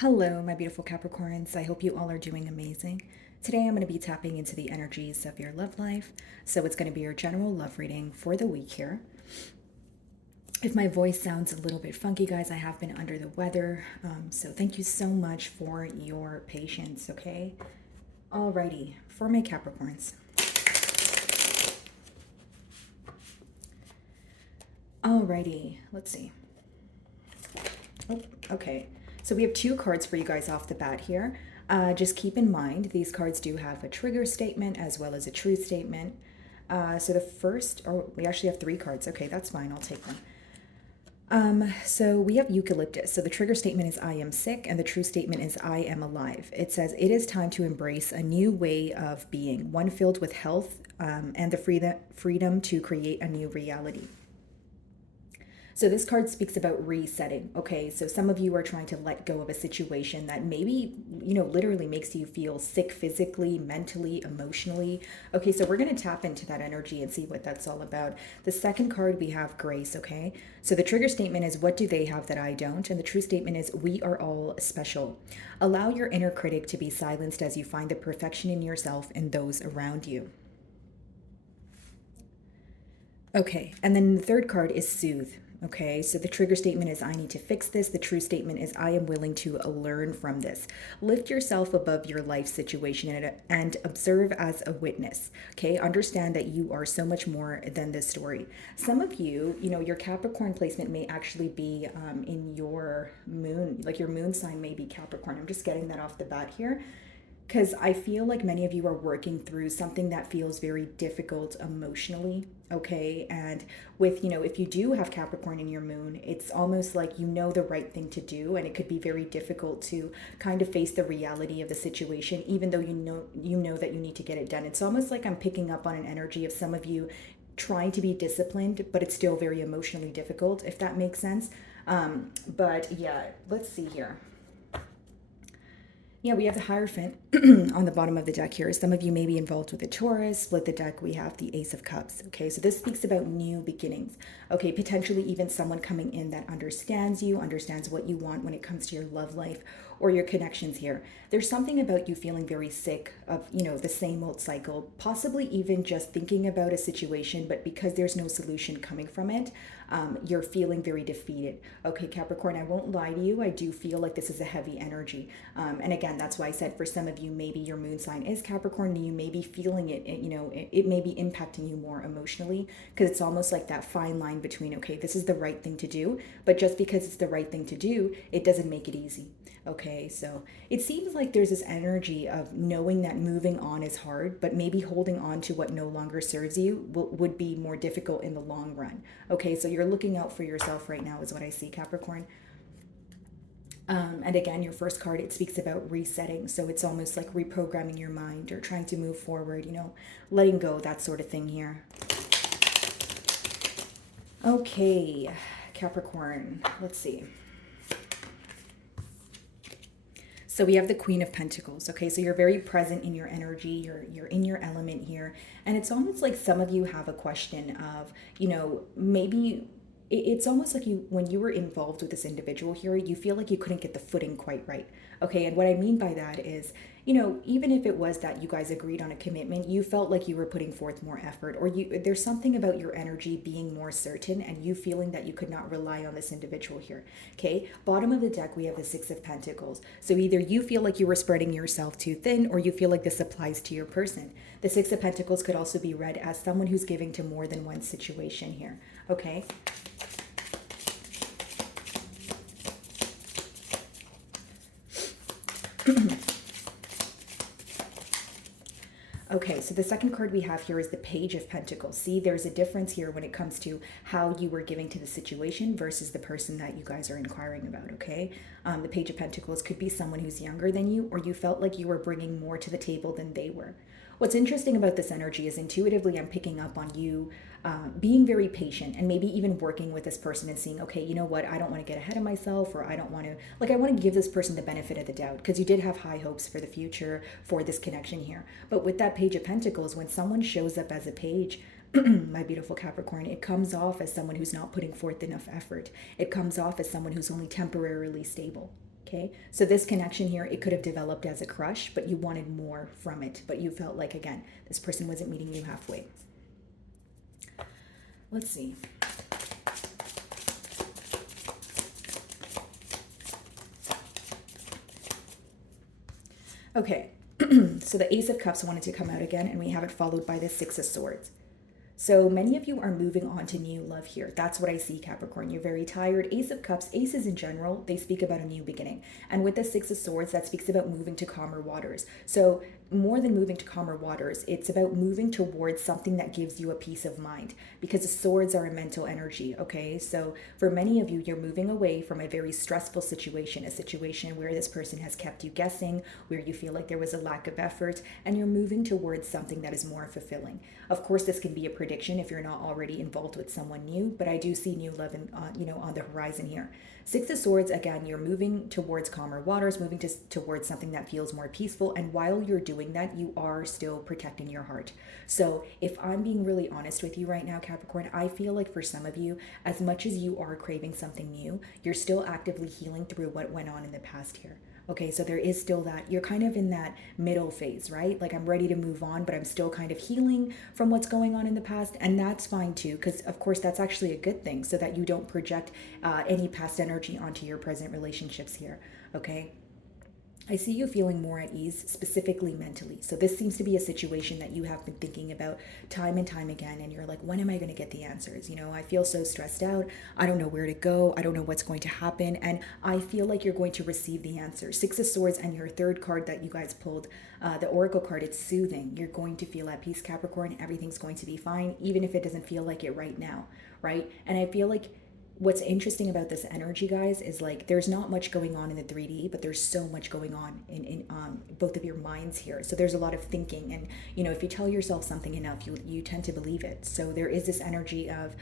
Hello, my beautiful Capricorns. I hope you all are doing amazing. Today I'm going to be tapping into the energies of your love life. So it's going to be your general love reading for the week here. If my voice sounds a little bit funky, guys, I have been under the weather. So thank you so much for your patience, okay? Alrighty, for my Capricorns. Alrighty, let's see. Oh, okay. So we have two cards for you guys off the bat here. Just keep in mind, these cards do have a trigger statement as well as a truth statement. So the first, oh, we actually have three cards. Okay, that's fine. I'll take them. So we have eucalyptus. So the trigger statement is I am sick, and the true statement is I am alive. It says it is time to embrace a new way of being, one filled with health and the freedom to create a new reality. So this card speaks about resetting. Okay, so some of you are trying to let go of a situation that maybe, literally makes you feel sick physically, mentally, emotionally. Okay, so we're going to tap into that energy and see what that's all about. The second card, we have grace. Okay, so the trigger statement is what do they have that I don't? And the true statement is we are all special. Allow your inner critic to be silenced as you find the perfection in yourself and those around you. Okay, and then the third card is soothe. Okay, so the trigger statement is I need to fix this. The true statement is I am willing to learn from this. Lift yourself above your life situation and observe as a witness. Okay, understand that you are so much more than this story. Some of you, your Capricorn placement may actually be in your moon, like your moon sign may be Capricorn. I'm just getting that off the bat here because I feel like many of you are working through something that feels very difficult emotionally, okay? And with, if you do have Capricorn in your moon, it's almost like you know the right thing to do, and it could be very difficult to kind of face the reality of the situation, even though you know that you need to get it done. It's almost like I'm picking up on an energy of some of you trying to be disciplined, but it's still very emotionally difficult, if that makes sense. But yeah, let's see here. Yeah, we have the Hierophant on the bottom of the deck here. Some of you may be involved with a Taurus. Split the deck, we have the Ace of Cups. Okay, so this speaks about new beginnings. Okay, potentially even someone coming in that understands you, understands what you want when it comes to your love life or your connections here. There's something about you feeling very sick of, the same old cycle, possibly even just thinking about a situation, but because there's no solution coming from it, you're feeling very defeated. Okay, Capricorn, I won't lie to you. I do feel like this is a heavy energy. And again, that's why I said for some of you, maybe your moon sign is Capricorn and you may be feeling it, it may be impacting you more emotionally because it's almost like that fine line between, okay, this is the right thing to do, but just because it's the right thing to do, it doesn't make it easy. Okay, so it seems like there's this energy of knowing that moving on is hard, but maybe holding on to what no longer serves you would be more difficult in the long run. Okay, so you're looking out for yourself right now, is what I see, Capricorn. And again, your first card, it speaks about resetting. So it's almost like reprogramming your mind or trying to move forward, letting go, that sort of thing here. Okay, Capricorn, let's see. So we have the Queen of Pentacles. Okay, so you're very present in your energy. You're in your element here, and it's almost like some of you have a question of, maybe it's almost like when you were involved with this individual here, you feel like you couldn't get the footing quite right. Okay, and what I mean by that is, even if it was that you guys agreed on a commitment, you felt like you were putting forth more effort, or there's something about your energy being more certain and you feeling that you could not rely on this individual here. Okay, bottom of the deck, we have the Six of Pentacles. So either you feel like you were spreading yourself too thin, or you feel like this applies to your person. The Six of Pentacles could also be read as someone who's giving to more than one situation here. Okay. Okay, so the second card we have here is the Page of Pentacles. See, there's a difference here when it comes to how you were giving to the situation versus the person that you guys are inquiring about, okay? The Page of Pentacles could be someone who's younger than you, or you felt like you were bringing more to the table than they were. What's interesting about this energy is intuitively I'm picking up on you being very patient and maybe even working with this person and seeing, okay, you know what, I don't want to get ahead of myself, or I don't want to, I want to give this person the benefit of the doubt because you did have high hopes for the future for this connection here. But with that Page of Pentacles, when someone shows up as a page, my beautiful Capricorn, it comes off as someone who's not putting forth enough effort. It comes off as someone who's only temporarily stable. Okay, so this connection here, it could have developed as a crush, but you wanted more from it. But you felt like, again, this person wasn't meeting you halfway. Let's see. Okay, so the Ace of Cups wanted to come out again, and we have it followed by the Six of Swords. So many of you are moving on to new love here. That's what I see, Capricorn. You're very tired. Ace of Cups, aces in general, they speak about a new beginning. And with the Six of Swords, that speaks about moving to calmer waters. So more than moving to calmer waters, it's about moving towards something that gives you a peace of mind, because the swords are a mental energy, okay? So for many of you, you're moving away from a very stressful situation, a situation where this person has kept you guessing, where you feel like there was a lack of effort, and you're moving towards something that is more fulfilling. Of course, this can be a prediction if you're not already involved with someone new, but I do see new love on the horizon here. Six of Swords, again, you're moving towards calmer waters, moving towards something that feels more peaceful. And while you're doing that, you are still protecting your heart. So if I'm being really honest with you right now, Capricorn, I feel like for some of you, as much as you are craving something new, you're still actively healing through what went on in the past here. Okay, so there is still that, you're kind of in that middle phase, right? Like I'm ready to move on, but I'm still kind of healing from what's going on in the past. And that's fine too, because of course that's actually a good thing, so that you don't project any past energy onto your present relationships here, okay? I see you feeling more at ease, specifically mentally. So this seems to be a situation that you have been thinking about time and time again. And you're like, when am I going to get the answers? You know, I feel so stressed out. I don't know where to go. I don't know what's going to happen. And I feel like you're going to receive the answer. Six of Swords and your third card that you guys pulled, the Oracle card, it's soothing. You're going to feel at peace, Capricorn. Everything's going to be fine, even if it doesn't feel like it right now, right? And I feel like what's interesting about this energy, guys, is like there's not much going on in the 3D, but there's so much going on in both of your minds here. So there's a lot of thinking, and you know, if you tell yourself something enough, you tend to believe it. So there is this energy of,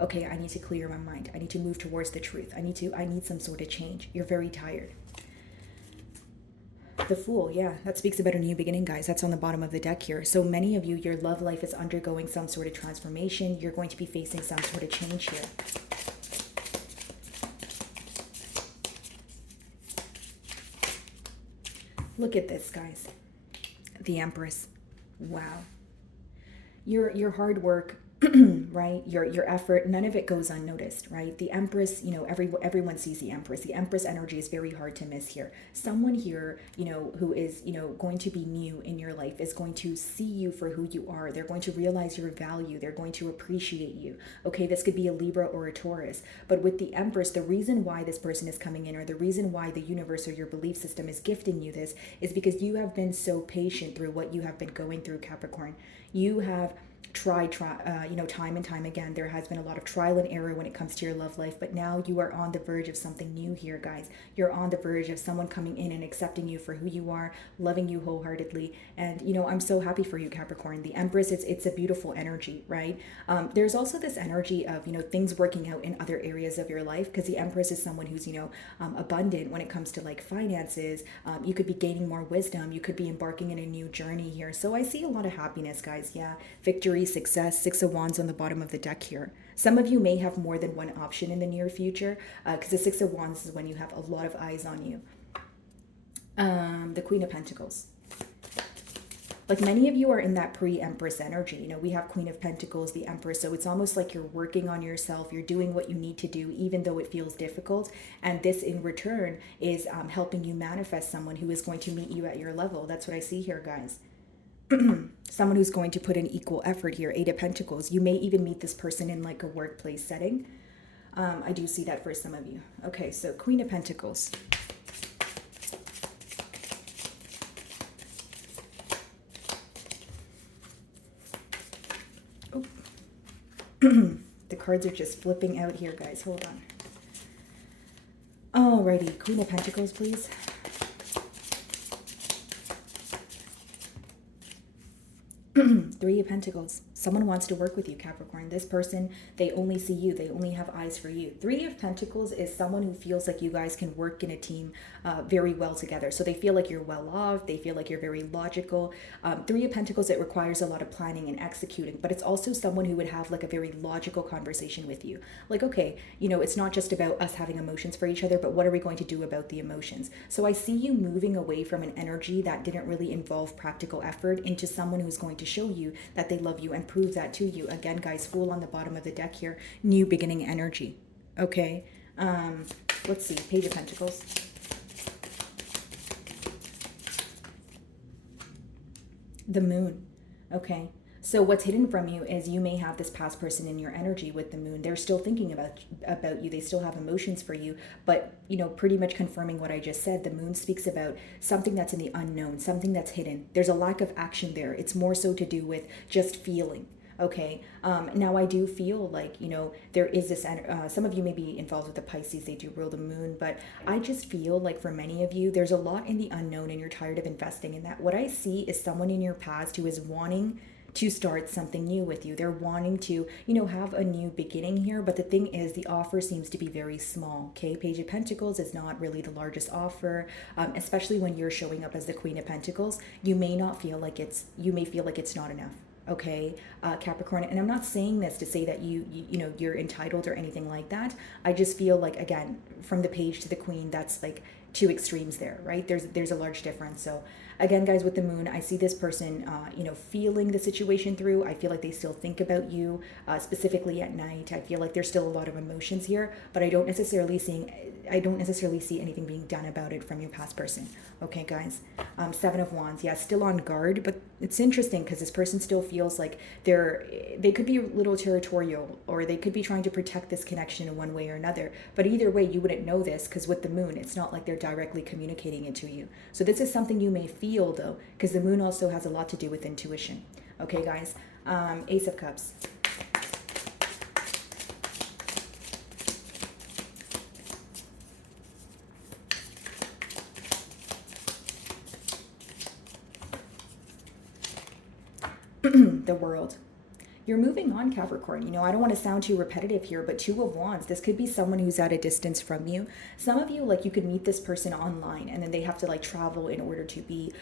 okay, I need to clear my mind. I need to move towards the truth. I need some sort of change. You're very tired. The Fool, yeah, that speaks about a new beginning, guys. That's on the bottom of the deck here. So many of you, your love life is undergoing some sort of transformation. You're going to be facing some sort of change here. Look at this, guys. The Empress. Wow. Your hard work, right? Your effort, none of it goes unnoticed, right? The Empress, you know, everyone sees the Empress. The Empress energy is very hard to miss here. Someone here, you know, who is, you know, going to be new in your life is going to see you for who you are. They're going to realize your value. They're going to appreciate you. Okay, this could be a Libra or a Taurus. But with the Empress, the reason why this person is coming in, or the reason why the universe or your belief system is gifting you this, is because you have been so patient through what you have been going through, Capricorn. You have try, time and time again. There has been a lot of trial and error when it comes to your love life, but now you are on the verge of something new here, guys. You're on the verge of someone coming in and accepting you for who you are, loving you wholeheartedly. And, you know, I'm so happy for you, Capricorn. The Empress, it's a beautiful energy, right? There's also this energy of, you know, things working out in other areas of your life, because the Empress is someone who's, you know, abundant when it comes to like finances. You could be gaining more wisdom. You could be embarking in a new journey here. So I see a lot of happiness, guys. Yeah. Victory, success, Six of Wands on the bottom of the deck here. Some of you may have more than one option in the near future, because the Six of Wands is when you have a lot of eyes on you. The Queen of Pentacles. Like many of you are in that pre-Empress energy. You know, we have Queen of Pentacles, the Empress. So it's almost like you're working on yourself. You're doing what you need to do, even though it feels difficult. And this in return is helping you manifest someone who is going to meet you at your level. That's what I see here, guys. Someone who's going to put in equal effort here. Eight of Pentacles. You may even meet this person in like a workplace setting. I do see that for some of you. Okay, so Queen of Pentacles. Oh. The cards are just flipping out here, guys. Hold on. Alrighty, Queen of Pentacles, please. Three of Pentacles. Someone wants to work with you, Capricorn. This person, they only see you. They only have eyes for you. Three of Pentacles is someone who feels like you guys can work in a team very well together. So they feel like you're well off. They feel like you're very logical. Three of Pentacles, it requires a lot of planning and executing, but it's also someone who would have like a very logical conversation with you. Like, okay, it's not just about us having emotions for each other, but what are we going to do about the emotions? So I see you moving away from an energy that didn't really involve practical effort into someone who's going to show you that they love you and prove that to you. Again, guys, Fool on the bottom of the deck here, new beginning energy. Okay, let's see, Page of Pentacles. The Moon. Okay, so what's hidden from you is you may have this past person in your energy with the Moon. They're still thinking about you. They still have emotions for you, but pretty much confirming what I just said. The Moon speaks about something that's in the unknown, something that's hidden. There's a lack of action there. It's more so to do with just feeling. Okay, now I do feel like, there is this, some of you may be involved with the Pisces, they do rule the Moon, but I just feel like for many of you, there's a lot in the unknown and you're tired of investing in that. What I see is someone in your past who is wanting to start something new with you. They're wanting to, have a new beginning here, but the thing is the offer seems to be very small. Okay, Page of Pentacles is not really the largest offer, especially when you're showing up as the Queen of Pentacles. You may feel like it's not enough. Okay, Capricorn, and I'm not saying this to say that you're entitled or anything like that. I just feel like, again, from the Page to the Queen, that's like two extremes there, right? There's a large difference. So again, guys, with the Moon, I see this person, feeling the situation through. I feel like they still think about you, specifically at night. I feel like there's still a lot of emotions here, but I don't necessarily see anything being done about it from your past person. Okay, guys. Seven of Wands, yeah, still on guard, but it's interesting because this person still feels like they could be a little territorial, or they could be trying to protect this connection in one way or another. But either way, you wouldn't know this because with the Moon, it's not like they're directly communicating it to you. So this is something you may feel though, because the Moon also has a lot to do with intuition. Okay, guys. Ace of Cups. The World. You're moving on, Capricorn. I don't want to sound too repetitive here, but Two of Wands, this could be someone who's at a distance from you. Some of you, like, you could meet this person online and then they have to like travel in order to be,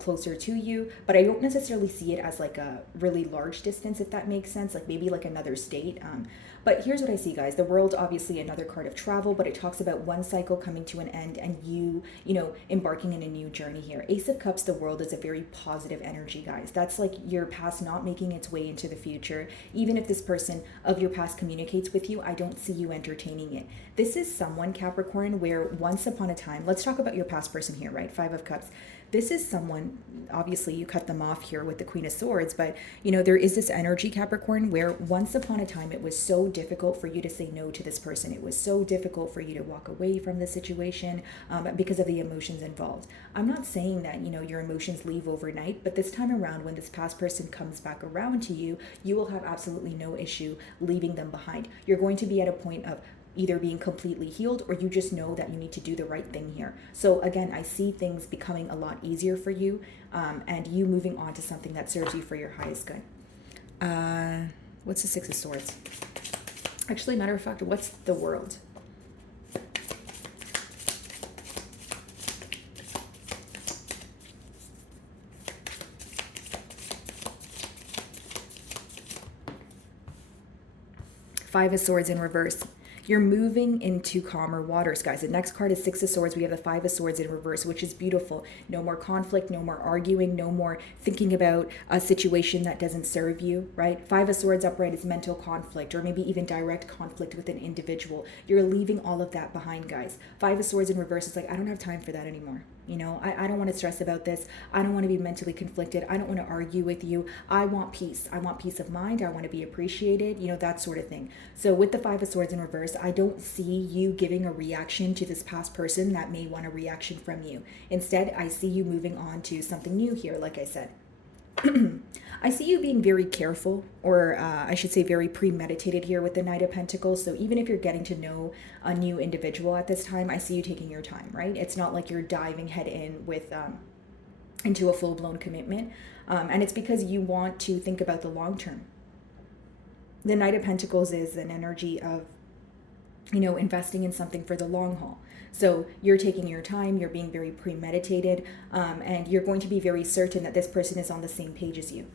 closer to you. But I don't necessarily see it as like a really large distance, if that makes sense, like maybe like another state. But here's what I see, guys. The World, obviously another card of travel, but it talks about one cycle coming to an end and you embarking in a new journey here. Ace of Cups, the World, is a very positive energy, guys. That's like your past not making its way into the future. Even if this person of your past communicates with you, I don't see you entertaining it. This is someone, Capricorn, where once upon a time, let's talk about your past person here, right? Five of Cups. This is someone, obviously you cut them off here with the Queen of Swords, but there is this energy, Capricorn, where once upon a time it was so difficult for you to say no to this person. It was so difficult for you to walk away from the situation because of the emotions involved. I'm not saying that, your emotions leave overnight, but this time around, when this past person comes back around to you, you will have absolutely no issue leaving them behind. You're going to be at a point of either being completely healed, or you just know that you need to do the right thing here. So again, I see things becoming a lot easier for you, and you moving on to something that serves you for your highest good. What's the Six of Swords? Actually, matter of fact, what's the World? Five of Swords in reverse. You're moving into calmer waters, guys. The next card is Six of Swords. We have the Five of Swords in reverse, which is beautiful. No more conflict, no more arguing, no more thinking about a situation that doesn't serve you, right? Five of Swords upright is mental conflict, or maybe even direct conflict with an individual. You're leaving all of that behind, guys. Five of Swords in reverse is like, I don't have time for that anymore. I don't want to stress about this. I don't want to be mentally conflicted. I don't want to argue with you. I want peace. I want peace of mind. I want to be appreciated, that sort of thing. So with the Five of Swords in reverse, I don't see you giving a reaction to this past person that may want a reaction from you. Instead, I see you moving on to something new here, like I said. I see you being very careful, or I should say very premeditated here with the Knight of Pentacles. So even if you're getting to know a new individual at this time, I see you taking your time, right? It's not like you're diving head in with into a full-blown commitment. And it's because you want to think about the long term. The Knight of Pentacles is an energy of, investing in something for the long haul. So you're taking your time, you're being very premeditated, and you're going to be very certain that this person is on the same page as you.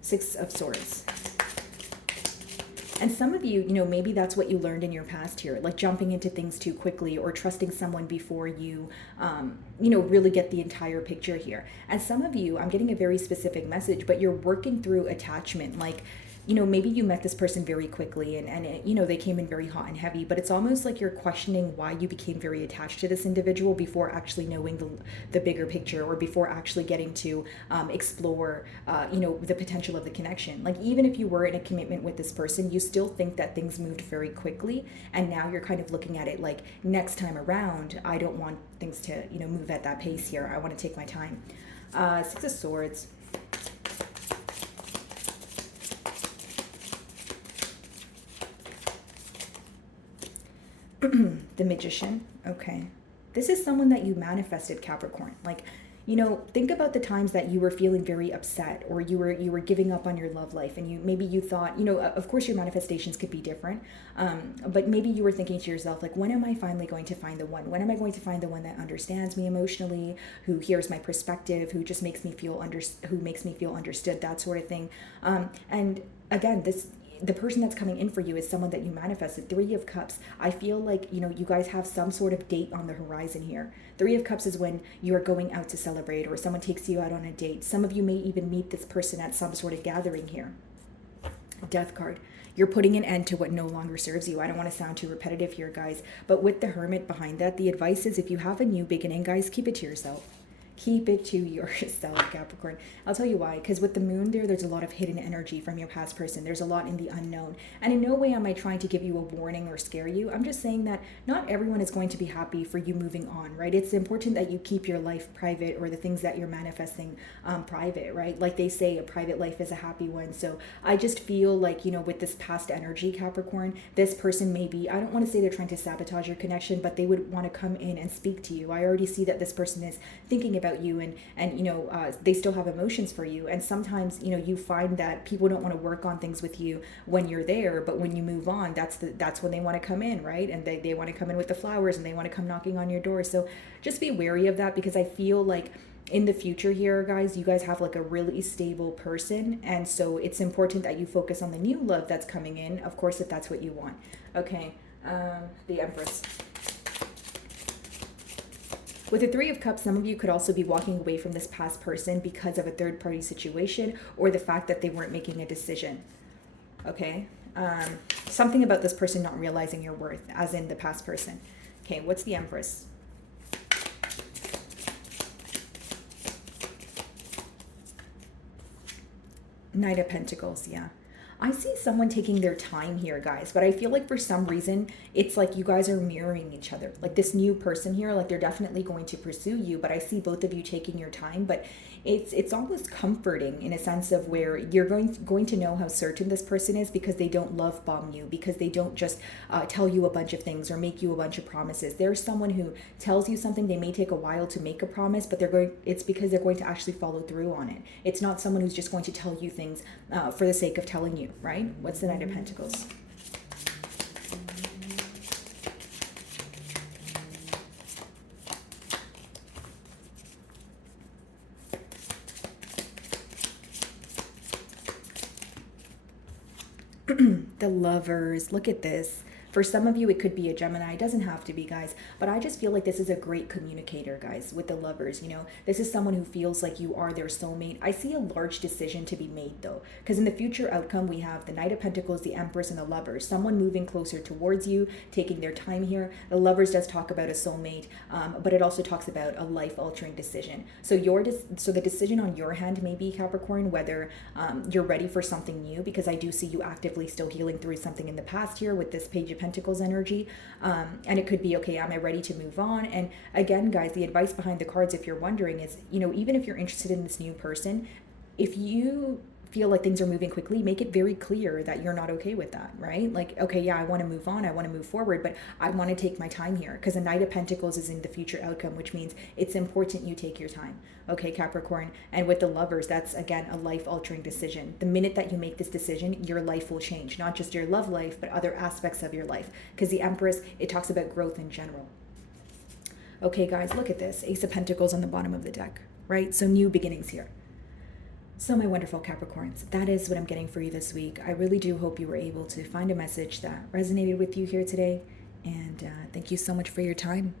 Six of Swords. And some of you, maybe that's what you learned in your past here, like jumping into things too quickly or trusting someone before you, really get the entire picture here. And some of you, I'm getting a very specific message, but you're working through attachment. Like, maybe you met this person very quickly and they came in very hot and heavy, but it's almost like you're questioning why you became very attached to this individual before actually knowing the bigger picture, or before actually getting to explore, the potential of the connection. Like, even if you were in a commitment with this person, you still think that things moved very quickly. And now you're kind of looking at it like, next time around, I don't want things to, move at that pace here. I want to take my time. Six of Swords. The Magician. Okay. This is someone that you manifested, Capricorn. Like, think about the times that you were feeling very upset, or you were giving up on your love life, and you thought, of course your manifestations could be different, but maybe you were thinking to yourself, like, when am I finally going to find the one? When am I going to find the one that understands me emotionally, who hears my perspective, who just makes me feel understood, that sort of thing. And again, the person that's coming in for you is someone that you manifested. Three of Cups. I feel like, you guys have some sort of date on the horizon here. Three of Cups is when you are going out to celebrate, or someone takes you out on a date. Some of you may even meet this person at some sort of gathering here. Death card. You're putting an end to what no longer serves you. I don't want to sound too repetitive here, guys, but with the Hermit behind that, the advice is, if you have a new beginning, guys, keep it to yourself. Keep it to yourself, Capricorn. I'll tell you why. Because with the moon there's a lot of hidden energy from your past person. There's a lot in the unknown. And in no way am I trying to give you a warning or scare you. I'm just saying that not everyone is going to be happy for you moving on, right? It's important that you keep your life private, or the things that you're manifesting private, right? Like they say, a private life is a happy one. So I just feel like, with this past energy, Capricorn, this person may be, I don't want to say they're trying to sabotage your connection, but they would want to come in and speak to you. I already see that this person is thinking about you, and they still have emotions for you. And sometimes you find that people don't want to work on things with you when you're there, but when you move on, that's when they want to come in, right? And they want to come in with the flowers, and they want to come knocking on your door. So just be wary of that, because I feel like in the future here, guys, you guys have like a really stable person, and so it's important that you focus on the new love that's coming in, of course, if that's what you want. Okay. The Empress. With the Three of Cups, some of you could also be walking away from this past person because of a third-party situation, or the fact that they weren't making a decision. Okay? Something about this person not realizing your worth, as in the past person. Okay, what's the Empress? Knight of Pentacles, yeah. I see someone taking their time here, guys, but I feel like for some reason, it's like you guys are mirroring each other. Like this new person here, like they're definitely going to pursue you, but I see both of you taking your time, but it's almost comforting in a sense of where you're going to know how certain this person is, because they don't love bomb you, because they don't just tell you a bunch of things or make you a bunch of promises. There's someone who tells you something. They may take a while to make a promise, but it's because they're going to actually follow through on it. It's not someone who's just going to tell you things for the sake of telling you, right? What's the Knight of Pentacles? The Lovers. Look at this. For some of you, it could be a Gemini. It doesn't have to be, guys. But I just feel like this is a great communicator, guys, with the Lovers. This is someone who feels like you are their soulmate. I see a large decision to be made, though, because in the future outcome, we have the Knight of Pentacles, the Empress, and the Lovers. Someone moving closer towards you, taking their time here. The Lovers does talk about a soulmate, but it also talks about a life-altering decision. So the decision on your hand may be, Capricorn, whether you're ready for something new, because I do see you actively still healing through something in the past here with this Page of Pentacles energy, and it could be, okay, am I ready to move on? And again, guys, the advice behind the cards, if you're wondering, is even if you're interested in this new person, if you feel like things are moving quickly, make it very clear that you're not okay with that, right? Like, okay, yeah, I want to move on, I want to move forward, but I want to take my time here, because the Knight of Pentacles is in the future outcome, which means it's important you take your time. Okay, Capricorn. And with the Lovers, that's again a life altering decision. The minute that you make this decision, your life will change, not just your love life, but other aspects of your life, because the Empress, it talks about growth in general. Okay, guys, look at this. Ace of Pentacles on the bottom of the deck, right? So new beginnings here. So my wonderful Capricorns, that is what I'm getting for you this week. I really do hope you were able to find a message that resonated with you here today. And thank you so much for your time.